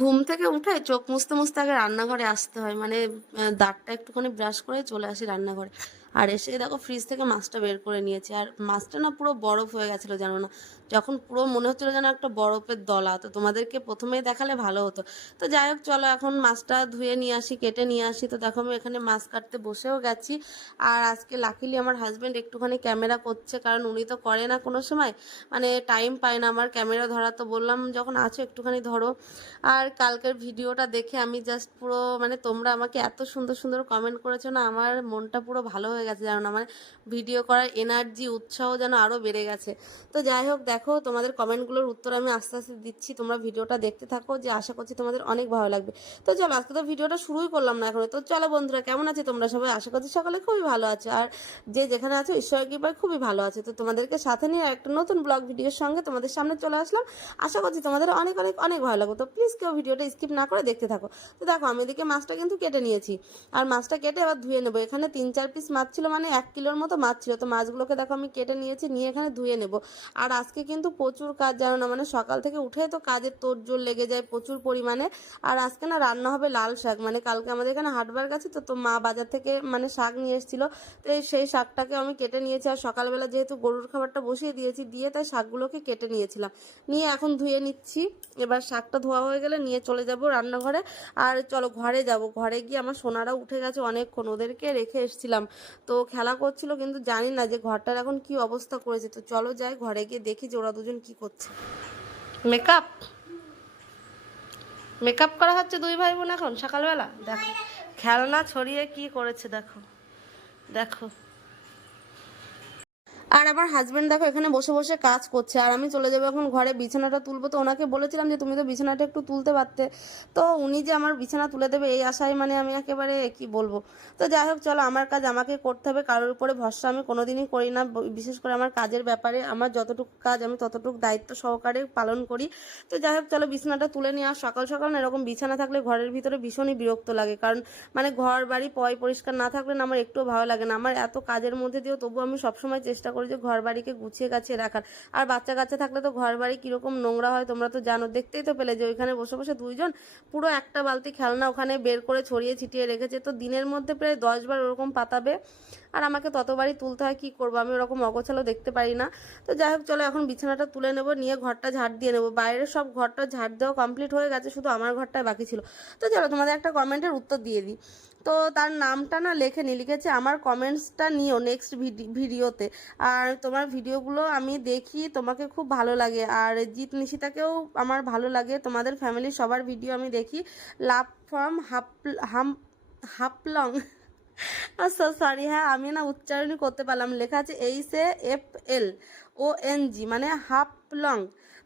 ঘুম থেকে উঠে চোখ মুছতে মুছতে আগে রান্নাঘরে আসতে হয়। মানে দাঁতটা একটুখানি ব্রাশ করে চলে আসি রান্নাঘরে। আর এসে দেখো ফ্রিজ থেকে মাছটা বের করে নিয়েছি। আর মাছটা না পুরো বরফ হয়ে গেছিল জানো না? যখন পুরো মনে হচ্ছিল যেন একটা বরফের দলা। তো তোমাদেরকে প্রথমেই দেখালে ভালো হতো। তো যাই হোক, চলো এখন মাছটা ধুয়ে নিয়ে আসি, কেটে নিয়ে আসি। তো দেখো আমি এখানে মাছ কাটতে বসেও গেছি। আর আজকে লাকিলি আমার হাজব্যান্ড একটুখানি ক্যামেরা করছে, কারণ উনি তো করে না কোনো সময়। মানে টাইম পায় না আমার ক্যামেরা ধরা। তো বললাম, যখন আছো একটুখানি ধরো। আর কালকের ভিডিওটা দেখে আমি জাস্ট পুরো মানে তোমরা আমাকে এত সুন্দর সুন্দর কমেন্ট করেছ না, আমার মনটা পুরো ভালো হয়ে গেছে জানো না মানে ভিডিও করার এনার্জি উৎসাহ যেন আরও বেড়ে গেছে। তো যাই হোক, দেখো, তোমাদের কমেন্টগুলোর উত্তর আমি আস্তে আস্তে দিচ্ছি। তোমরা ভিডিওটা দেখতে থাকো যে আশা করছি তোমাদের অনেক ভালো লাগবে। তো চলো, আজকে তো ভিডিওটা শুরুই করলাম না এখন। তো চলো বন্ধুরা, কেমন আছে তোমরা সবাই? আশা করছি সকালে খুবই ভালো আছে। আর যে যেখানে আছো, ঈশ্বরের কৃপায় খুবই ভালো আছে। তো তোমাদেরকে সাথে নিয়ে একটা নতুন ব্লগ ভিডিওর সঙ্গে তোমাদের সামনে চলে আসলাম। আশা করছি তোমাদের অনেক অনেক অনেক ভালো লাগবে। তো প্লিজ কেউ ভিডিওটা স্কিপ না করে দেখতে থাকো। তো দেখো, আমি এদিকে মাছটা কিন্তু কেটে নিয়েছি। আর মাছটা কেটে এবার ধুয়ে নেব। এখানে তিন, চার পিস মাছ ছিল মানে এক কিলোর মতো মাছ ছিল। তো মাছগুলোকে দেখো আমি কেটে নিয়েছি, নিয়ে এখানে ধুয়ে নেব। আর আজকে কিন্তু প্রচুর কাজ, জানো না মানে সকাল থেকে উঠে তো কাজের তোড়জোড় লেগে যায় প্রচুর পরিমাণে। আর আজকে না রান্না হবে লাল শাক মানে কালকে আমাদের এখানে হাটবার গেছে তো তো মা বাজার থেকে মানে শাক নিয়ে এসেছিল। তো সেই শাকটাকে আমি কেটে নিয়েছি আর সকালবেলা যেহেতু গরুর খাবারটা বসিয়ে দিয়েছি, দিয়ে তাই শাকগুলোকে কেটে নিয়েছিলাম। নিয়ে এখন ধুয়ে নিচ্ছি। এবার শাকটা ধোয়া হয়ে গেলে নিয়ে চলে যাব রান্নাঘরে। আর চলো ঘরে যাব। ঘরে গিয়ে আমার সোনারা উঠে গেছে অনেকক্ষণ, ওদেরকে রেখে এসেছিলাম। তো খেলা করছিল, কিন্তু জানি না যে ঘরটার এখন কি অবস্থা করেছে। তো চলো যাই, ঘরে গিয়ে দেখি যে ওরা দুজন কি করছে। মেকআপ? মেকআপ করা হচ্ছে দুই ভাই বোন এখন, সকালবেলা? দেখো। খেলনা ছড়িয়ে কি করেছে, দেখো। দেখো। আর আমার হাজবেন্ড দেখো এখানে বসে বসে কাজ করছে। আর আমি চলে যাব এখন ঘরে, বিছানাটা তুলবো। তো ওনাকে বলেছিলাম যে, তুমি তো বিছানাটা একটু তুলতে পারতে। তো উনি যে আমার বিছানা তুলে দেবে, এই আশায় মানে আমি একেবারে কি বলব? তো যাই হোক, চলো আমার কাজ আমাকে করতে হবে। কারোর উপরে ভরসা আমি কোনোদিনই করি না। বিশেষ করে আমার কাজের ব্যাপারে আমার যতটুকু কাজ, আমি ততটুকু দায়িত্ব সহকারে পালন করি। তো যাই হোক, চলো বিছানাটা তুলে নিয়ে আর সকাল সকাল না, এরকম বিছানা থাকলে ঘরের ভিতরে ভীষণই বিরক্ত লাগে। কারণ মানে ঘর বাড়ি পয় পরিষ্কার না থাকলে না, আমার একটুও ভালো লাগে না। আমার এত কাজের মধ্যে দিয়েও তবু আমি সবসময় চেষ্টা করি যে ঘর বাড়িকে গুছিয়ে গাছিয়ে রাখার। আর বাচ্চা কাচ্চা থাকলে তো ঘর বাড়ি কীরকম নোংরা হয়, তোমরা তো জানো, দেখতেই তো পেলে যে ওইখানে বসে বসে দুইজন পুরো একটা বালতি খেলনা ওখানে বের করে ছড়িয়ে ছিটিয়ে রেখেছে। তো দিনের মধ্যে প্রায় দশবার ওরকম পাতাবে। আর আমাকে ততবারই তুলতে হয়, কী করব? আমি ওরকম অগোছালো দেখতে পারি না। তো যাই হোক, চলো এখন বিছানাটা তুলে নেব, নিয়ে ঘরটা ঝাড় দিয়ে নেব। বাইরের সব ঘরটা ঝাড় দেওয়া কমপ্লিট হয়ে গেছে, শুধু আমার ঘরটাই বাকি ছিল। তো চলো, তোমাদের একটা কমেন্টের উত্তর দিয়ে দিই। তো তার নামটা না লেখেনি লিখেছে, আমার কমেন্টসটা নিও নেক্সট ভিডিওতে আর তোমার ভিডিওগুলো আমি দেখি, তোমাকে খুব ভালো লাগে। আর জিৎ নিশিতাকেও আমার ভালো লাগে, তোমাদের ফ্যামিলির সবার ভিডিও আমি দেখি। লাভ ফ্রম হাপ হাম, হাপলং। আচ্ছা সরি হ্যাঁ আমি না উচ্চারণই করতে পারলাম লেখা আছে H A F L O N G মানে হাফ লং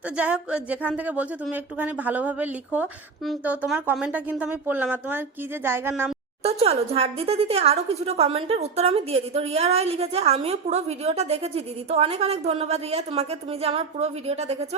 তো যাই হোক, যেখান থেকে বলছো, তুমি একটুখানি ভালোভাবে লিখো। তো তোমার কমেন্টটা কিন্তু আমি পড়লাম। আর তোমার কি যে জায়গার নাম তো চলো, ঝাড় দিতে দিতে আরও কিছুটা কমেন্টের উত্তর আমি দিয়ে দিই। তো রিয়া রায় লিখেছে, আমিও পুরো ভিডিওটা দেখেছি দিদি। তো অনেক অনেক ধন্যবাদ রিয়া, তোমাকে তুমি যে আমার পুরো ভিডিওটা দেখেছ।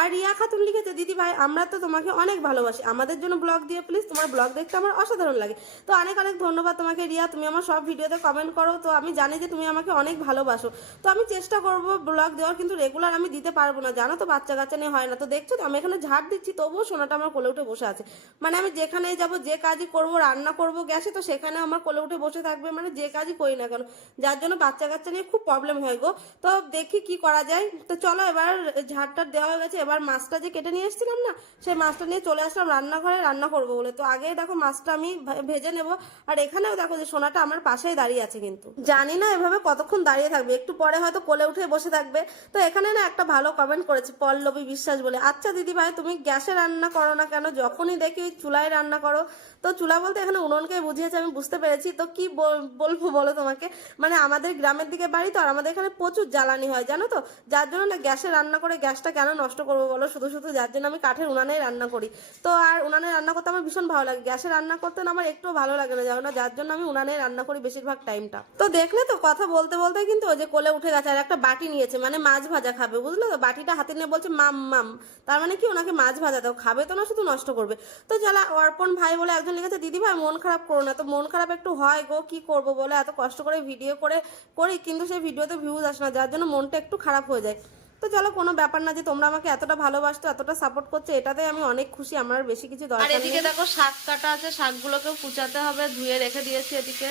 আর রিয়া খাতুন লিখেছে, দিদি ভাই, আমরা তো তোমাকে অনেক ভালোবাসি। আমাদের জন্য ব্লগ দিয়ে প্লিজ তোমার ব্লগ দেখতে আমার অসাধারণ লাগে। তো অনেক অনেক ধন্যবাদ তোমাকে রিয়া, তুমি আমার সব ভিডিওতে কমেন্ট করো। তো আমি জানি যে তুমি আমাকে অনেক ভালোবাসো। তো আমি চেষ্টা করব ব্লগ দেওয়ার, কিন্তু রেগুলার আমি দিতে পারব না। জানো তো বাচ্চা কাচ্চা নিয়ে হয় না। তো দেখছ তো, আমি এখানে ঝাড় দিচ্ছি, তবুও সোনাটা আমার কোলে উঠে বসে আছে। মানে আমি যেখানে যাব, যে কাজই করব, রান্না করব, গ্যাসে তো সেখানে আমার কোলে উঠে বসে থাকবে মানে যে কাজই করি না কেন। যার জন্য বাচ্চা কাচ্চা নিয়ে খুব প্রবলেম হয় গো। তো দেখি কি করা যায়। তো চলো এবার ঝাড়টার দেওয়া হয়ে গেছে। এবার মাছটা যে কেটে নিয়ে এসেছিলাম না, সেই মাছটা নিয়ে চলে আসলাম রান্নাঘরে রান্না করব বলে। তো আগে দেখো মাছটা আমি ভেজে নেব। আর এখানেও দেখো যে সোনাটা আমার পাশেই দাঁড়িয়ে আছে কিন্তু। জানি না এভাবে কতক্ষণ দাঁড়িয়ে থাকবে। একটু পরে হয়তো কোলে উঠে বসে থাকবে। তো এখানে না একটা ভালো কমেন্ট করেছে পল্লবী বিশ্বাস বলে। আচ্ছা দিদি ভাই তুমি গ্যাসে রান্না করো না কেন? যখনই দেখি চুলায় রান্না করো। তো চুলা বলতে এখানে উনুনকে বুঝিয়েছে আমি বুঝতে পেরেছি, তো কি বল- বলব বলো তোমাকে? মানে আমাদের গ্রামের দিকে বাড়ি তো, আর আমাদের এখানে প্রচুর জ্বালানি হয়, জানো তো? যার জন্য না গ্যাসে রান্না করে গ্যাসটা কেন নষ্ট করব বলো? শুধু শুধু যার জন্য আমি কাঠের উনানেই রান্না করি। তো আর উনানে রান্না করতে আমার ভীষণ ভালো লাগে। গ্যাসে রান্না করতে না আমার একটু ভালো লাগে না, জানো না? যার জন্য আমি উনানেই রান্না করি বেশিরভাগ টাইমটা। তো দেখলে তো কথা বলতে বলতে কিন্তু ওই যে কোলে উঠে গেছে, আর একটা বাটি নিয়েছে মানে মাছ ভাজা খাবে, বুঝলো তো? বাটিটা হাতে নিয়ে বলছে, মাম মাম। তার মানে কি? ওনাকে মাছ ভাজা দাও, খাবে তো না শুধু নষ্ট করবে? তো চলা অর্পণ ভাই বলে একজন লিখেছে দিদি ভাই মন খারাপ করো না। তো মন খারাপ একটু হয় গো কি করব বলে? এত কষ্ট করে ভিডিও করে করি কিন্তু সেই ভিডিওতে ভিউজ আসে না যার জন্য মনটা একটু খারাপ হয়ে যায়। তো চলো কোনো ব্যাপার না যে তোমরা আমাকে এতটা ভালোবাসতো এতটা সাপোর্ট করছ এটাতে আমি অনেক খুশি আমার বেশি কিছু দরকার এদিকে দেখো শাক কাটা আছে শাকগুলোকেও পুচাতে হবে ধুয়ে রেখে দিয়েছি এদিকে।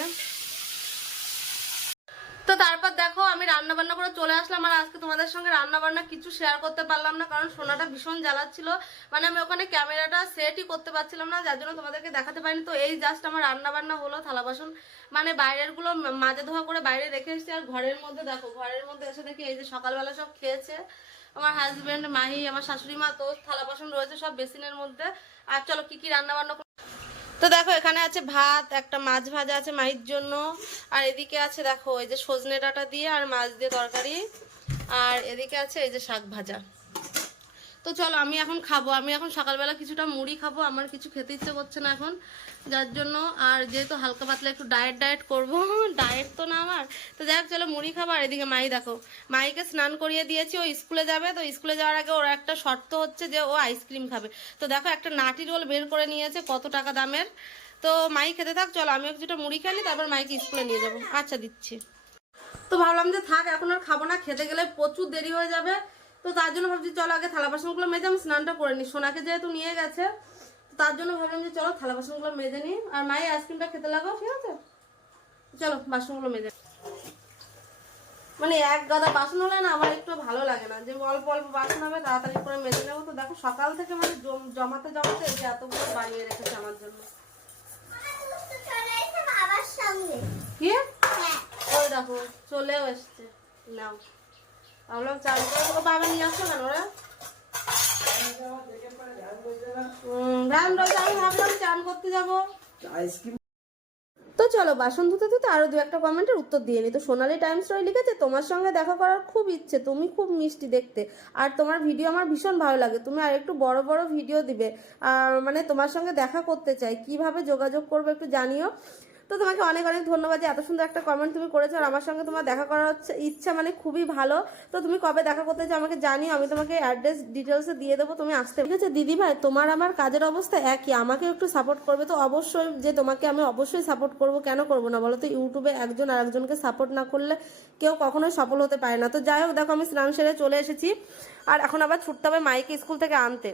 তো তারপর দেখো, আমি রান্না বান্না করে চলে আসলাম আর আজকে তোমাদের সঙ্গে রান্না বান্না কিছু শেয়ার করতে পারলাম না, কারণ সোনাটা ভীষণ জ্বালাচ্ছিল। মানে আমি ওখানে ক্যামেরাটা সেটই করতে পারছিলাম না, যার জন্য তোমাদেরকে দেখাতে পারিনি। তো এই জাস্ট আমার রান্না বান্না হলো, থালা বাসন মানে বাইরেরগুলো মাঝে ধোয়া করে বাইরে রেখে এসেছি। আর ঘরের মধ্যে দেখো, ঘরের মধ্যে এসে দেখি এই যে সকালবেলা সব খেয়েছে। আমার হাজব্যান্ড মাহি, আমার শাশুড়ি মা, তো থালা বাসন রয়েছে সব বেসিনের মধ্যে। আর চলো, কি কি রান্না বান্না তো দেখো, এখানে আছে ভাত, একটা মাছ ভাজা আছে মাহির জন্য। আর এদিকে আছে, দেখো, এই যে সজনে ডাটা দিয়ে আর মাছ দিয়ে তরকারি। আর এদিকে আছে এই যে শাক ভাজা। তো চলো, আমি এখন খাব। আমি এখন সকালবেলা কিছুটা মুড়ি খাব। আমার কিছু খেতে ইচ্ছে করছে না এখন। যার জন্য, আর যেহেতু হালকা পাতলা একটু ডায়েট ডায়েট করব ডায়েট তো না আমার। তো যাই হোক, চলো মুড়ি খাব। আর এদিকে মাই দেখো, মাইকে স্নান করিয়ে দিয়েছি। ও স্কুলে যাবে, তো স্কুলে যাওয়ার আগে ওর একটা শর্ত হচ্ছে যে ও আইসক্রিম খাবে। তো দেখো, একটা নাটি রোল বের করে নিয়েছে, কত টাকা দামের। তো মাই খেতে থাক, চলো, আমিও কিছুটা মুড়ি খাই তারপর মাইকে স্কুলে নিয়ে যাব। আচ্ছা দিচ্ছি। তো ভাবলাম যে থাক, এখন আর খাব না। খেতে গেলে প্রচুর দেরি হয়ে যাবে। তো তার জন্য ভাবছি চলো আগে থালা বাসনগুলো মেজে আমি স্নানটা করে নিই। সোনাকে যেহেতু নিয়ে গেছে তার জন্য ভাবলাম যে চলো থালা বাসনগুলো মেজে নিই। আর মায়ের আইসক্রিমটা খেতে লাগাও ঠিক আছে? চলো বাসনগুলো মেজে। মানে এক গাদা বাসন হলে না আমার একটু ভালো লাগে না। যে অল্প অল্প বাসন হবে তাড়াতাড়ি করে মেজে নেব। তো দেখো সকাল থেকে মানে জম- জমাতে জমাতে এই যে এতগুলো বানিয়ে রেখেছে আমার জন্য। কি? ওই দেখো চলেও এসছে। নাও। ভাবলাম চান বাবা নিয়ে আসছো কেন ওরা হুম, ভ্যান রয়েছে আমি ভাবলাম চান করতে যাব। আইসক্রিম তো চলো বাসন ধুতে ধুতে আরও দু একটা কমেন্টের উত্তর দিয়ে নি। তো সোনালি টাইমস রয় লিখেছে তোমার সঙ্গে দেখা করার খুব ইচ্ছে তুমি খুব মিষ্টি দেখতে। আর তোমার ভিডিও আমার ভীষণ ভালো লাগে তুমি আর একটু বড় বড় ভিডিও দিবে। আর মানে তোমার সঙ্গে দেখা করতে চাই কীভাবে যোগাযোগ করব একটু জানিও। তো তোমাকে অনেক অনেক ধন্যবাদ যে এত সুন্দর একটা কমেন্ট তুমি করেছ, আর আমার সঙ্গে তোমার দেখা করার হচ্ছে ইচ্ছা মানে খুবই ভালো। তো তুমি কবে দেখা করতে চাও আমাকে জানিও, আমি তোমাকে অ্যাড্রেস ডিটেলসে দিয়ে দেবো, তুমি আসতে ঠিক আছে? দিদি ভাই তোমার আমার কাজের অবস্থা একই আমাকে একটু সাপোর্ট করবে, তো অবশ্যই যে তোমাকে আমি অবশ্যই সাপোর্ট করব, কেন করব না বলো তো? ইউটিউবে একজন আর একজনকে সাপোর্ট না করলে কেউ কখনোই সফল হতে পারে না। তো যাই হোক, দেখো আমি স্নান সেরে চলে এসেছি, আর এখন আবার ছুটতে হবে মাইকে স্কুল থেকে আনতে।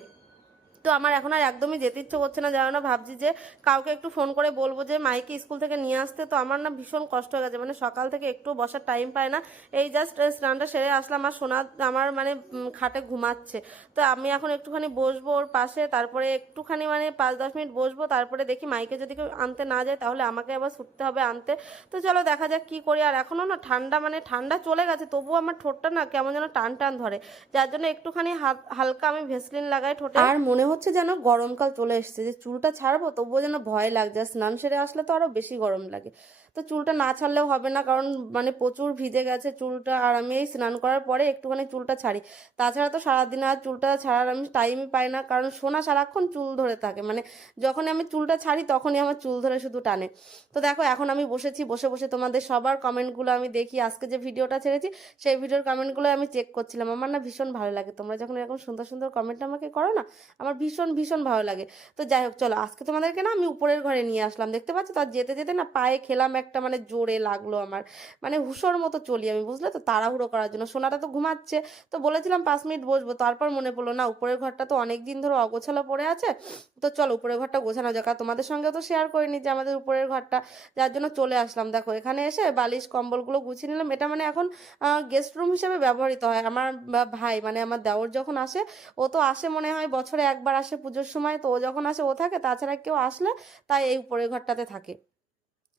তো আমার এখন আর একদমই যেতে ইচ্ছে করছে না, জানো না, ভাবছি যে কাউকে একটু ফোন করে বলব যে মাইকে স্কুল থেকে নিয়ে আসতে। তো আমার না ভীষণ কষ্ট হয়ে গেছে মানে সকাল থেকে একটু বসার টাইম পায় না। এই জাস্ট স্নানটা সেরে আসলাম আর সোনা আমার মানে খাটে ঘুমাচ্ছে। তো আমি এখন একটুখানি বসবো ওর পাশে, তারপরে একটুখানি মানে পাঁচ দশ মিনিট বসবো, তারপরে দেখি মাইকে যদি কেউ আনতে না যায় তাহলে আমাকে আবার ছুটতে হবে আনতে। তো চলো দেখা যাক কি করি, আর এখনও না ঠান্ডা মানে ঠান্ডা চলে গেছে, তবুও আমার ঠোঁটটা না কেমন যেন টান টান ধরে। যার জন্য একটুখানি হালকা আমি ভেসলিন লাগাই ঠোঁটে। আর মনে হচ্ছে যেন গরমকাল চলে এসছে, যে চুলটা ছাড়বো তবুও যেন ভয় লাগছে স্নান সেরে আসলে তো আরও বেশি গরম লাগে। তো চুলটা না ছাড়লেও হবে না, কারণ মানে প্রচুর ভিজে গেছে চুলটা, আর আমি এই স্নান করার পরে একটুখানি চুলটা ছাড়ি। তাছাড়া তো সারাদিন আর চুলটা ছাড়ার আমি টাইমই পাই না, কারণ সোনা সারাক্ষণ চুল ধরে থাকে। মানে যখন আমি চুলটা ছাড়ি, তখনই আমার চুল ধরে শুধু টানে। তো দেখো, এখন আমি বসেছি, বসে বসে তোমাদের সবার কমেন্টগুলো আমি দেখি। আজকে যে ভিডিওটা ছেড়েছি, সেই ভিডিওর কমেন্টগুলো আমি চেক করছিলাম। আমার না ভীষণ ভালো লাগে। তোমরা যখন এরকম সুন্দর সুন্দর কমেন্ট আমাকে করো না, আমার ভীষণ ভীষণ ভালো লাগে। তো যাই হোক, চলো, আজকে তোমাদেরকে না আমি উপরের ঘরে নিয়ে আসলাম। দেখতে পাচ্ছ? তার যেতে যেতে না পায়ে খেলাম একটা মানে জোরে লাগল আমার। মানে হুসোর মতো চলি আমি, বুঝলে তো? তাড়াহুড়ো করার জন্য। সোনাটা তো ঘুমাচ্ছে। তো বলেছিলাম পাঁচ মিনিট বসবো, তারপর মনে পড়ল, না, উপরের ঘরটা তো অনেক দিন ধরে অগোছালো পড়ে আছে। তো চলো, উপরের ঘরটা গোছানো যাক। আর তোমাদের সঙ্গেও তো শেয়ার করিনি যে আমাদের উপরের ঘরটা। যার জন্য চলে আসলাম। দেখো, এখানে এসে বালিশ, কম্বলগুলো গুছিয়ে নিলাম। এটা মানে এখন গেস্ট রুম হিসেবে ব্যবহৃত হয়। আমার ভাই মানে আমার দেওর যখন আসে, ও তো আসে মনে হয় বছরে একবার আসে পুজোর সময়। তো ও যখন আসে, ও থাকে। তাছাড়া কেউ আসলে তাই এই উপরের ঘরটাতে থাকে।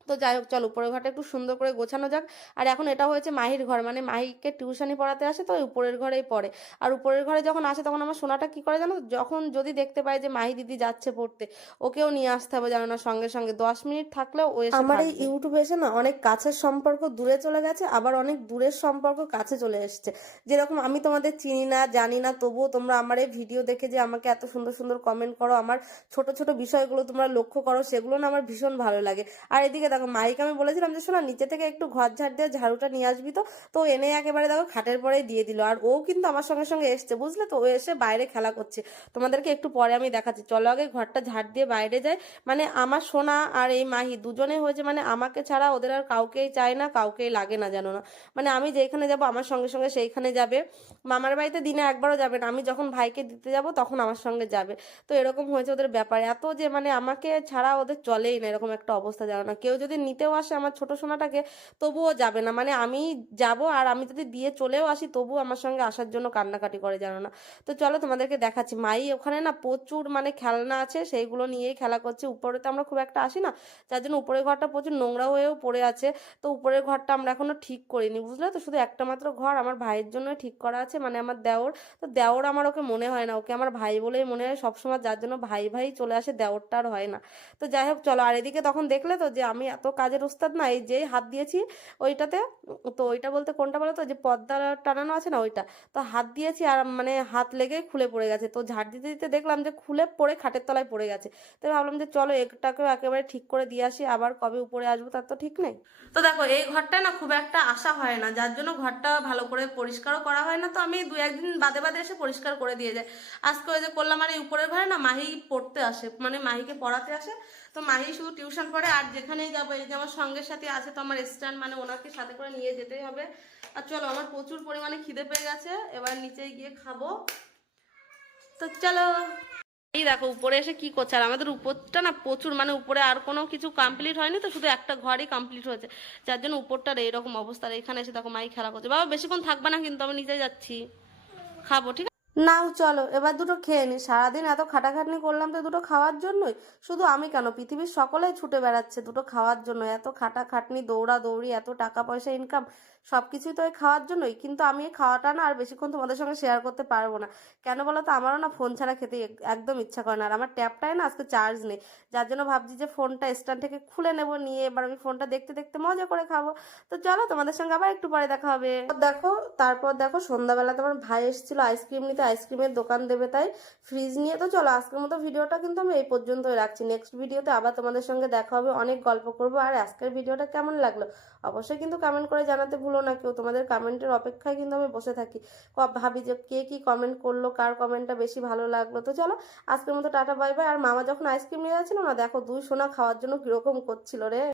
তো যাই হোক চল উপরের ঘরটা একটু সুন্দর করে গোছানো যাক। আর এখন এটা হয়েছে মাহির ঘর মানে মাহিকে টিউশনি পড়াতে আসে তো ওই উপরের ঘরেই পড়ে। আর উপরের ঘরে যখন আসে তখন আমার সোনাটা কি করে জানো যখন যদি দেখতে পায় যে মাহি দিদি যাচ্ছে পড়তে ওকেও নিয়ে আসতে হবে জানো না সঙ্গে সঙ্গে। দশ মিনিট থাকলেও ও এসে আমার এই ইউটিউবে এসে না অনেক কাছের সম্পর্ক দূরে চলে গেছে আবার অনেক দূরের সম্পর্ক কাছে চলে এসছে। যেরকম আমি তোমাদের চিনি না জানি না তবুও তোমরা আমার এই ভিডিও দেখে যে আমাকে এত সুন্দর সুন্দর কমেন্ট করো আমার ছোট ছোট বিষয়গুলো তোমরা লক্ষ্য করো সেগুলো না আমার ভীষণ ভালো লাগে। আর এদিকে দেখো, মাইকে আমি বলেছিলাম যে, শোনা, নিচে থেকে একটু ঘর ঝাড় দিয়ে ঝাড়ুটা নিয়ে আসবি তো। তো এনে একেবারে দেখো, খাটের পরেই দিয়ে দিল। আর ও কিন্তু আমার সঙ্গে সঙ্গে এসছে, বুঝলে তো? ও এসে বাইরে খেলা করছে। তোমাদেরকে একটু পরে আমি দেখাচ্ছি। চলো আগে ঘরটা ঝাড় দিয়ে বাইরে যায় মানে আমার সোনা আর এই মাহি দুজনে হয়েছে মানে আমাকে ছাড়া ওদের আর কাউকেই চায় না, কাউকেই লাগে না জানো না। মানে আমি যেখানে যাব, আমার সঙ্গে সঙ্গে সেইখানে যাবে। মামার বাড়িতে দিনে একবারও যাবে না। আমি যখন ভাইকে দিতে যাব, তখন আমার সঙ্গে যাবে। তো এরকম হয়েছে ওদের ব্যাপার। এত যে মানে আমাকে ছাড়া ওদের চলেই না, এরকম একটা অবস্থা জানো না। কেউ যদি নিতেও আসে আমার ছোট সোনাটাকে, তবুও যাবে না। মানে আমি যাব আর আমি যদি দিয়ে চলেও আসি, তবুও আমার সঙ্গে আসার জন্য কান্নাকাটি করে জানো না। তো চলো তোমাদেরকে দেখাচ্ছি। মাই ওখানে না প্রচুর মানে খেলনা আছে, সেইগুলো নিয়েই খেলা করছে। উপরে তো আমরা খুব একটা আসি না, যার জন্য উপরের ঘরটা প্রচুর নোংরা হয়েও পড়ে আছে। তো উপরের ঘরটা আমরা এখনও ঠিক করিনি, বুঝলে তো? শুধু একটা মাত্র ঘর আমার ভাইয়ের জন্য ঠিক করা আছে মানে আমার দেওর। তো দেওর আমার ওকে মনে হয় না, ওকে আমার ভাই বলেই মনে হয় সবসময় যার জন্য ভাই ভাই চলে আসে, দেওরটা আর হয় না। তো যাই হোক, চলো। আর এদিকে তখন দেখলে তো যে আমি এত কাজের উস্তাদ না, এই যেই হাত দিয়েছি ওইটাতে, তো ওইটা বলতে কোনটা বলো তো? যে পর্দা টানানো আছে না ওইটা? তো হাত দিয়েছি আর মানে হাত লেগেই খুলে পড়ে গেছে। তো ঝাড় দিতে দিতে দেখলাম যে খুলে পড়ে খাটের তলায় পড়ে গেছে। তো ভাবলাম যে চলো এটাকেও একেবারে ঠিক করে দিয়ে আসি, আবার কবে উপরে আসব তার তো ঠিক নেই। তো দেখো, এই ঘরটা না খুব একটা আশা হয় না, যার জন্য ঘরটা ভালো করে পরিষ্কারও করা হয় না। তো আমি দু একদিন বাদে বাদে এসে পরিষ্কার করে দিয়ে যাই। আজকে ওই যে করলাম আর এই উপরের ঘরে না মাহি পড়তে আসে মানে মাহিকে পড়াতে আসে। তো মাহি শুধু টিউশন পড়ে, আর যেখানেই যাব, এই যে আমার সঙ্গের সাথে আছে, তো আমার স্ট্যান্ড মানে ওনাকে সাথে করে নিয়ে যেতেই হবে। আর চলো, আমার প্রচুর পরিমাণে খিদে পেয়ে গেছে, এবার নিচে গিয়ে খাব। তো চলো। এই দেখো, উপরে এসে কি করছে, আর আমাদের উপরটা না প্রচুর মানে উপরে আর কোনো কিছু কমপ্লিট হয়নি তো, শুধু একটা ঘরই কমপ্লিট হয়েছে। যার জন্য উপরটার এইরকম অবস্থা এখানে এসে দেখো মাই খেলা করছে। বাবা, বেশিক্ষণ থাকবে না কিন্তু, আমি নিজে যাচ্ছি। খাব, ঠিক নাও, চলো, এবার দুটো খেয়ে নি। সারাদিন এত খাটাখাটনি করলাম তো দুটো খাওয়ার জন্যই। শুধু আমি কেন? পৃথিবীর সকলেই ছুটে বেড়াচ্ছে দুটো খাওয়ার জন্য। এত খাটাখাটনি, দৌড়াদৌড়ি, এত টাকা পয়সা ইনকাম সব কিছুই তো ওই খাওয়ার জন্যই, কিন্তু আমি এই খাওয়াটা না আর বেশিক্ষণ তোমাদের সঙ্গে শেয়ার করতে পারব না। কেন বলো তো আমারও না ফোন ছাড়া খেতে একদম ইচ্ছা করে না। আর আমার ট্যাবটায় না আজকে চার্জ নেই। যার জন্য ভাবছি যে ফোনটা স্ট্যান্ড থেকে খুলে নেব, নিয়ে এবার আমি ফোনটা দেখতে দেখতে মজা করে খাব। তো চলো তোমাদের সঙ্গে আবার একটু পরে দেখা হবে। দেখো, তারপর দেখো সন্ধ্যাবেলা তোমার ভাই এসেছিল আইসক্রিম নিতে। আইসক্রিমের দোকান দেবে তাই ফ্রিজ নিয়ে। তো চলো, আজকের মতো ভিডিওটা কিন্তু আমি এই পর্যন্তই রাখছি। নেক্সট ভিডিওতে আবার তোমাদের সঙ্গে দেখা হবে, অনেক গল্প করব। আর আজকের ভিডিওটা কেমন লাগল? অবশ্যই কিন্তু কমেন্ট করে জানাতে ভুলো না কেউ তোমাদের কমেন্টের অপেক্ষায় কিন্তু আমি বসে থাকি। ভাবি যে কে কি কমেন্ট করল, কার কমেন্টটা বেশি ভালো লাগল? তো চলো, আজকের মতো টাটা বাই বাই আর মামা যখন আইসক্রিম নিয়ে যাচ্ছিল না, দেখো দুই সোনা খাওয়ার জন্য কীরকম করছিল রে।